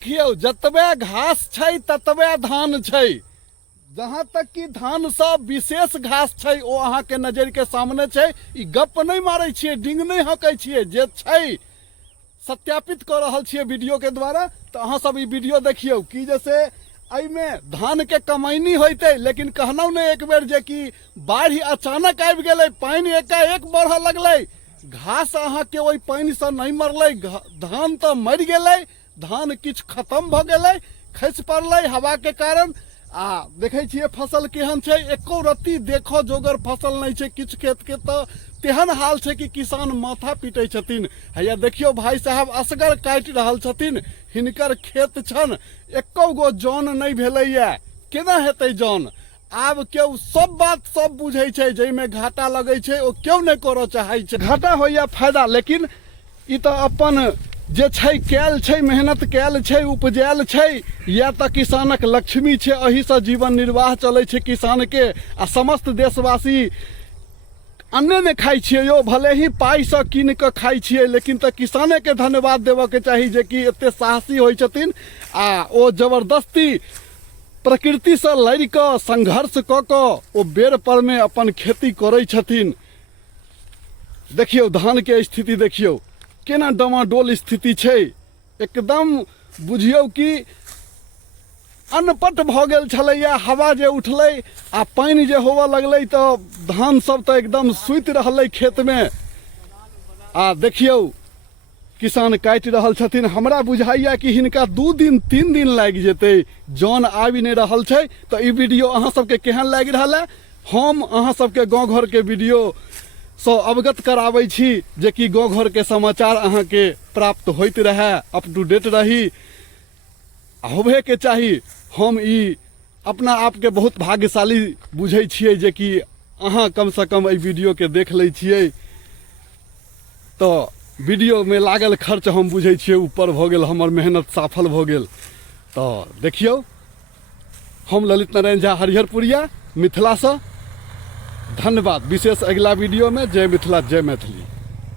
देखियो जतबे घास छै ततबे धान छै। जहाँ तक कि धान सब विशेष घास छै ओ अहाँ के नजर के सामने छै। ई गप नहीं मारे छिए, डिंग नहीं हकै छिए, जे छै सत्यापित कर रहल छिए वीडियो के द्वारा। तो अहाँ सब ई वीडियो देखियो कि जैसे एहिमे धान के कमैनी होते, लेकिन कहनौ ने एक बेर जे कि बाढ़ अचानक आबि गेलै, पानि एकाएक बढ़ लगलै, घास अहाँ के ओहि पानि से नहीं मरलै, धान तो मर गेलै, धान किछ खत्म भ गेलै, खसि पड़लै हवा के कारण। आ देखे छिए फसल केहन छै, एको रत्ती देखो जोगर फसल नहीं छै। किछ खेत के तो तेहन हाल छै कि किसान माथा पीटे छथिन। हैया देखियो भाई साहब असगर काटि रहल छथिन, हिनकर खेत छन, एको गो जौन नहीं भेलैया, केना हेतै जौन। आब केओ सब बात सब बुझे छै, जैमे घाटा लगे छै ओ क्यों नहीं करऽ चाहे छै। घाटा हो या फायदा, लेकिन ई तो अपन जे छै कैल छै, मेहनत कैल छै, उपजायल छै, या तो किसानक लक्ष्मी छै, एही से जीवन निर्वाह चले छै किसान के। आ समस्त देशवासी अन्ने ने खाई छिए यो, भले ही पाई से कीन के खाई छिए, लेकिन तो किसाने के धन्यवाद देवे के चाही जे कि एते साहसी होय छथिन आ ओ जबरदस्ती प्रकृति से लड़ के संघर्ष क के ओ बेर पर में अपन खेती करे छथिन। देखियो धान के स्थिति देखियो केना डमाडोल स्थिति छै, एकदम बुझियो कि अनपट भ गेल छलैया। हवा जे उठलै आ पानि जे होवे लगलै तो धान सब तो एकदम सुति रहलै खेत में। आ देखियो किसान काटि रहल छथिन, हमरा बुझाइया कि हिनका 2 दिन 3 दिन लागि जेतै, जौन आबि नहीं रहल छै। तो ई वीडियो अहाँ सबके केहन लागि रहल है, हम अहाँ सबके गाँव घर के वीडियो सो अवगत कराबै छी, जे कि गाँव घर के समाचार अहाँ के प्राप्त होइत रहे, अप टू डेट रही, होबे के चाही। हम ई अपना आप के बहुत भाग्यशाली बुझै छियै जे कि अहाँ कम से कम एहि वीडियो के देख लै छियै। तो वीडियो में लागल खर्च हम बुझै छियै ऊपर भ गेल, हमर मेहनत सफल भ गेल। तो देखियो हम ललित नारायण झा हरिहरपुरिया मिथिला से, धन्यवाद। विशेष अगला वीडियो में जय मिथिला जय मैथिली।